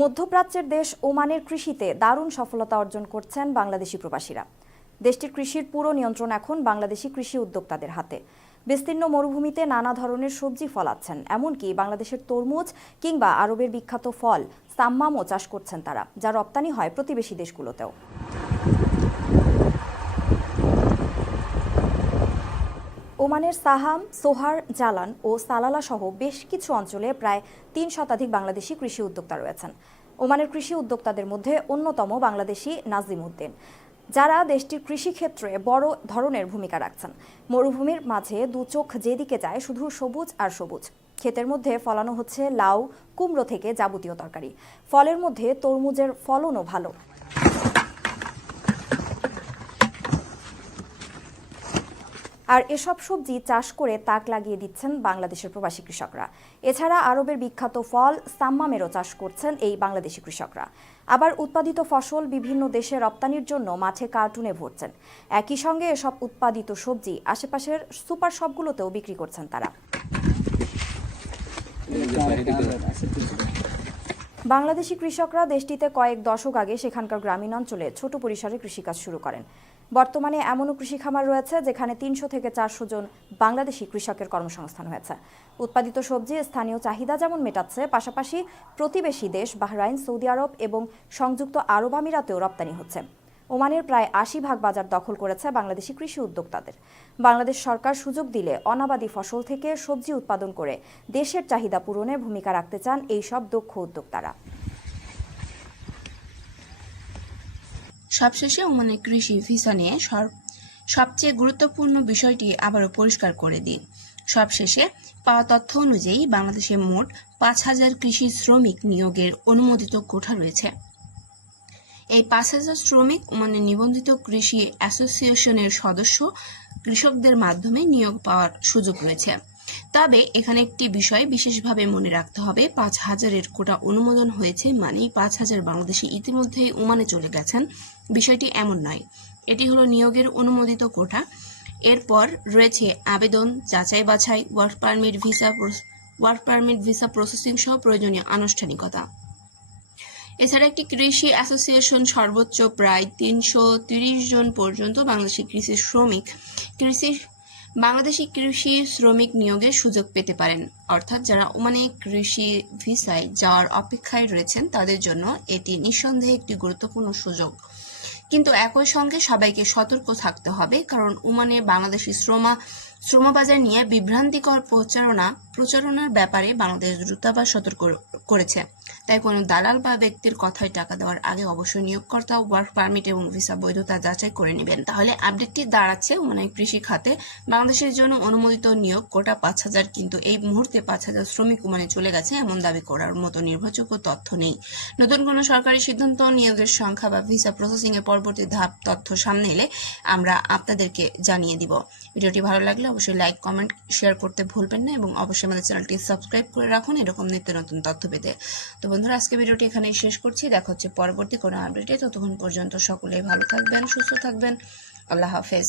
মধ্যপ্রাচ্যের দেশ ওমানের কৃষিতে দারুণ সফলতা অর্জন করছেন বাংলাদেশি প্রবাসীরা। দেশটির কৃষির পুরো নিয়ন্ত্রণ এখন বাংলাদেশি কৃষি উদ্যোক্তাদের হাতে। বিস্তীর্ণ মরুভূমিতে নানা ধরনের সবজি ফলাচ্ছেন, এমনকি বাংলাদেশের তরমুজ কিংবা আরবের বিখ্যাত ফল সাম্মামও চাষ করছেন তারা, যা রপ্তানি হয় প্রতিবেশী দেশগুলোতেও। ওমানের সাহাম, সোহার, জালান ও সালালা সহ বেশ কিছু অঞ্চলে প্রায় ৩ শতাধিক বাংলাদেশি কৃষি উদ্যোক্তা রয়েছেন। ওমানের কৃষি উদ্যোক্তাদের মধ্যে অন্যতম বাংলাদেশি নাজিম উদ্দিন, যারা দেশটির কৃষিক্ষেত্রে বড় ধরনের ভূমিকা রাখছেন। মরুভূমির মাঝে দু চোখ যেদিকে যায় শুধু সবুজ আর সবুজ। ক্ষেতের মধ্যে ফলানো হচ্ছে লাউ, কুমড়ো থেকে যাবতীয় তরকারি। ফলের মধ্যে তরমুজের ফলনও ভালো। আর এসব সবজি চাষ করে তাক লাগিয়ে দিচ্ছেন বাংলাদেশের প্রবাসী কৃষকরা। এছাড়া আরবের বিখ্যাত ফল সাম্মামেরও চাষ করছেন এই বাংলাদেশি কৃষকরা। আবার উৎপাদিত ফসল বিভিন্ন দেশে রপ্তানির জন্য মাঠে কার্টুনে ভরছেন। একই সঙ্গে এসব উৎপাদিত সবজি আশেপাশের সুপার শপগুলোতেও বিক্রি করছেন তারা। বাংলাদেশি কৃষকরা দেশটিতে কয়েক দশক আগে সেখানকার গ্রামীণ অঞ্চলে ছোট পরিসরে কৃষিকাজ শুরু করেন। বর্তমানে এমনও কৃষি খামার রয়েছে যেখানে ৩০০ থেকে ৪০০ জন বাংলাদেশি কৃষকের কর্মসংস্থান হয়েছে। উৎপাদিত সবজি স্থানীয় চাহিদা যেমন মেটাচ্ছে, পাশাপাশি প্রতিবেশী দেশ বাহরাইন, সৌদি আরব এবং সংযুক্ত আরব আমিরাতেও রপ্তানি হচ্ছে। ওমানের প্রায় ৮০% বাজার দখল করেছে বাংলাদেশি কৃষি উদ্যোক্তাদের। বাংলাদেশ সরকার সুযোগ দিলে অনাবাদি ফসল থেকে সবজি উৎপাদন করে দেশের চাহিদা পূরণে ভূমিকা রাখতে চান এই সব দক্ষ উদ্যোক্তারা। সবশেষে ওমানের কৃষি ভিসা নিয়ে সবচেয়ে গুরুত্বপূর্ণ বিষয়টি আবারও পরিষ্কার করে দিই। সবশেষে পাওয়া তথ্য অনুযায়ী বাংলাদেশে মোট ৫,০০০ কৃষি শ্রমিক নিয়োগের অনুমোদিত কোঠা রয়েছে। এই ৫,০০০ শ্রমিক ওমানের নিবন্ধিত কৃষি অ্যাসোসিয়েশনের সদস্য কৃষকদের মাধ্যমে নিয়োগ পাওয়ার সুযোগ রয়েছে। তবে এখানে একটি বিষয় বিশেষভাবে মনে রাখতে হবে, ৫,০০০-এর কোটা অনুমোদন হয়েছে মানেই ৫,০০০ বাংলাদেশি ইতিমধ্যেই ওমানে চলে গেছেন, বিষয়টি এমন নয়। এটি হলো নিয়োগের অনুমোদিত কোটা। এরপর রয়েছে আবেদন, যাচাই বাছাই, ওয়ার্ক পারমিট, ভিসা প্রসেসিং সহ প্রয়োজনীয় আনুষ্ঠানিকতা। এছাড়া একটি কৃষি অ্যাসোসিয়েশন সর্বোচ্চ প্রায় ৩৩০ জন পর্যন্ত বাংলাদেশি কৃষি শ্রমিক নিয়োগের সুযোগ পেতে পারেন। অর্থাৎ যারা ওমানে কৃষি ভিসায় যাওয়ার অপেক্ষায় রয়েছেন তাদের জন্য এটি নিঃসন্দেহে একটি গুরুত্বপূর্ণ সুযোগ। কিন্তু একই সঙ্গে সবাইকে সতর্ক থাকতে হবে, কারণ ওমানে বাংলাদেশি শ্রমবাজার নিয়ে বিভ্রান্তিকর প্রচারণার ব্যাপারে বাংলাদেশ দূতাবাস সতর্ক করেছে। তাই কোনো দালাল বা ব্যক্তির কথায় টাকা দেওয়ার আগে অবশ্যই নিয়োগকর্তা, ওয়ার্ক পারমিট এবং ভিসা বৈধতা যাচাই করে নেবেন। তাহলে আপডেটটি দাঁড়াচ্ছে ওমানে কৃষি খাতে বাংলাদেশের জন্য অনুমোদিত নিয়োগ কোটা ৫,০০০, কিন্তু এই মুহূর্তে ৫,০০০ শ্রমিক ওমানে চলে গেছে এমন দাবি করার মতো নির্ভরযোগ্য তথ্য নেই। নতুন কোনো সরকারি সিদ্ধান্ত, নিয়োগের সংখ্যা বা ভিসা প্রসেসিং এর পরবর্তী ধাপ তথ্য সামনে এলে আমরা আপনাদেরকে জানিয়ে দিব। ভিডিওটি ভালো লাগলে অবশ্যই লাইক, কমেন্ট, শেয়ার করতে ভুলবেন না এবং অবশ্যই আমাদের চ্যানেলটি সাবস্ক্রাইব করে রাখুন এরকম নিত্য নতুন তথ্য পেতে। তো বন্ধুরা, আজকে ভিডিওটি এখানেই শেষ করছি। দেখা হচ্ছে পরবর্তী কোনো আপডেটে। ততক্ষণ পর্যন্ত সকলেই ভালো থাকবেন, সুস্থ থাকবেন। আল্লাহ হাফেজ।